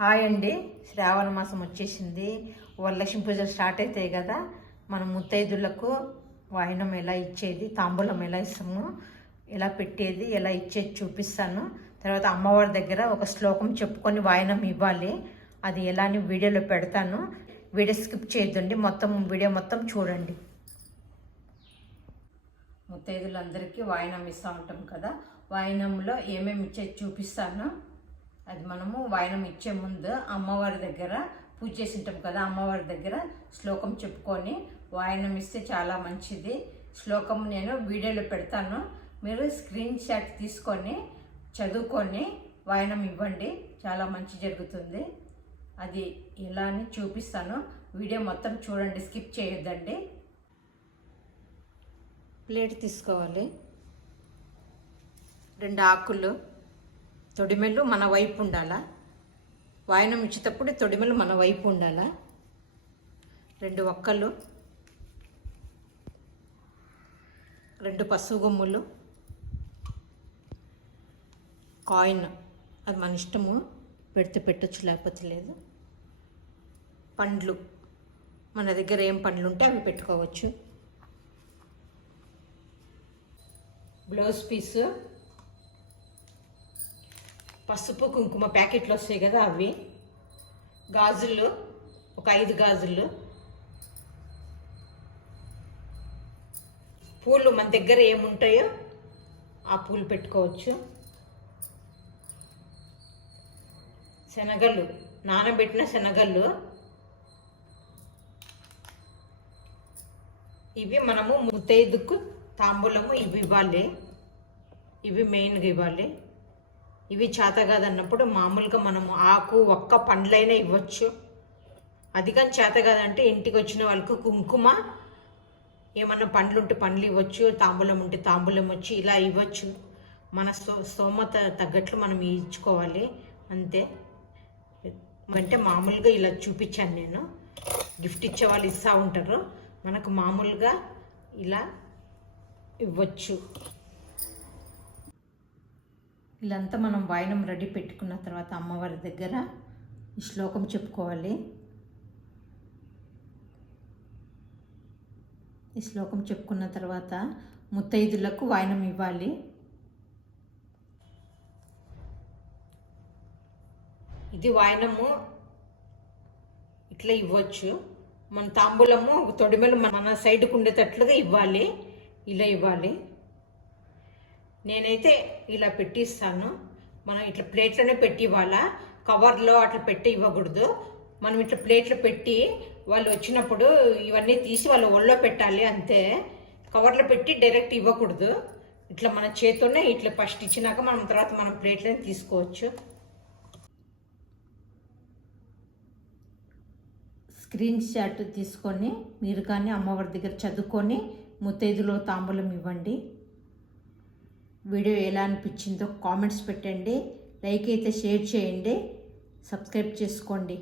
Hi అండి. శ్రావణ మాసం వచ్చేసింది. వరలక్ష్మి పూజలు స్టార్ట్ అవుతాయి కదా. మనం ముత్తైదులకు వాయినం ఎలా ఇచ్చేది తాంబూలం ఎలా ఇస్తాము ఎలా పెట్టేది ఎలా ఇచ్చేది చూపిస్తాను. తర్వాత అమ్మవారి దగ్గర ఒక శ్లోకం చెప్పుకొని వాయినం ఇవ్వాలి. అది ఎలా అని వీడియోలో పెడతాను. వీడియో స్కిప్ చేయొద్దండి. మొత్తం వీడియో మొత్తం చూడండి. ముత్తైదులందరికీ వాయినం ఇస్తూ ఉంటాం కదా. వాయినంలో ఏమేమి ఇచ్చేది చూపిస్తాను. అది మనము వాయినం ఇచ్చే ముందు అమ్మవారి దగ్గర పూజ చేసి ఉంటాం కదా అమ్మవారి దగ్గర శ్లోకం చెప్పుకొని వాయినం ఇస్తే చాలా మంచిది. శ్లోకం నేను వీడియోలో పెడతాను. మీరు స్క్రీన్ షాట్ తీసుకొని చదువుకొని వాయినం ఇవ్వండి. చాలా మంచి జరుగుతుంది. అది ఎలా అని చూపిస్తాను. వీడియో మొత్తం చూడండి స్కిప్ చేయొద్దండి. ప్లేట్ తీసుకోవాలి. రెండు ఆకులు. తొడిమెలు మన వైపు ఉండాలా? వాయనం ఇచ్చేటప్పుడు తొడిమెలు మన వైపు ఉండాలా? రెండు ఒక్కలు. రెండు పసుపు గుమ్ములు. కాయిన్ అది మన ఇష్టము. పెడితే పెట్టచ్చు లేకపోతే లేదు. పండ్లు. మన దగ్గర ఏం పండ్లు ఉంటే అవి పెట్టుకోవచ్చు. Blouse piece. పసుపు కుంకుమ ప్యాకెట్లు వస్తాయి కదా అవి. గాజులు ఒక ఐదు గాజులు. పూలు మన దగ్గర ఏముంటాయో ఆ పూలు పెట్టుకోవచ్చు. శనగలు నానబెట్టిన శనగలు. ఇవి మనము ముత్తైదుకు తాంబూలము ఇవి ఇవ్వాలి. ఇవి మెయిన్గా ఇవ్వాలి. ఇవి చేత కాదన్నప్పుడు మామూలుగా మనము ఆకు ఒక్క పండ్లైనా ఇవ్వచ్చు. అది కానీ చేత కాదంటే ఇంటికి వచ్చిన వాళ్ళకు కుంకుమ ఏమన్నా పండ్లు ఉంటే పండ్లు ఇవ్వచ్చు తాంబూలం ఉంటే తాంబూలం వచ్చి ఇలా ఇవ్వచ్చు. మన సో స్తోమత తగ్గట్లు మనం ఇచ్చుకోవాలి. అంతే. అంటే మామూలుగా ఇలా చూపించాను నేను. గిఫ్ట్ ఇచ్చే వాళ్ళు ఇస్తూ ఉంటారు. మనకు మామూలుగా ఇలా ఇవ్వచ్చు. ఇలాంతా మనం వాయనం రెడీ పెట్టుకున్న తర్వాత అమ్మవారి దగ్గర ఈ శ్లోకం చెప్పుకోవాలి. ఈ శ్లోకం చెప్పుకున్న తర్వాత ముత్తైదులకు వాయనం ఇవ్వాలి. ఇది వాయనము ఇట్లా ఇవ్వచ్చు. మన తాంబూలము తొడిమెలు మన సైడ్కు ఉండేటట్లుగా ఇవ్వాలి. ఇలా ఇవ్వాలి. నేనైతే ఇలా పెట్టిస్తాను. మనం ఇట్లా ప్లేట్లోనే పెట్టి ఇవ్వాలా? కవర్లో అట్లా పెట్టి ఇవ్వకూడదు. మనం ఇట్లా ప్లేట్లు పెట్టి వాళ్ళు వచ్చినప్పుడు ఇవన్నీ తీసి వాళ్ళు ఒళ్ళో పెట్టాలి అంతే. కవర్లో పెట్టి డైరెక్ట్ ఇవ్వకూడదు. ఇట్లా మన చేతితోనే ఇట్లా ఫస్ట్ ఇచ్చినాక మనం తర్వాత మనం ప్లేట్లోనే తీసుకోవచ్చు. స్క్రీన్ షాట్ తీసుకొని మీరు కానీ అమ్మవారి దగ్గర చదువుకొని ముత్తైదులో తాంబూలం ఇవ్వండి. వీడియో ఎలా అనిపించిందో కామెంట్స్ పెట్టండి. లైక్ అయితే షేర్ చేయండి. సబ్స్క్రైబ్ చేసుకోండి.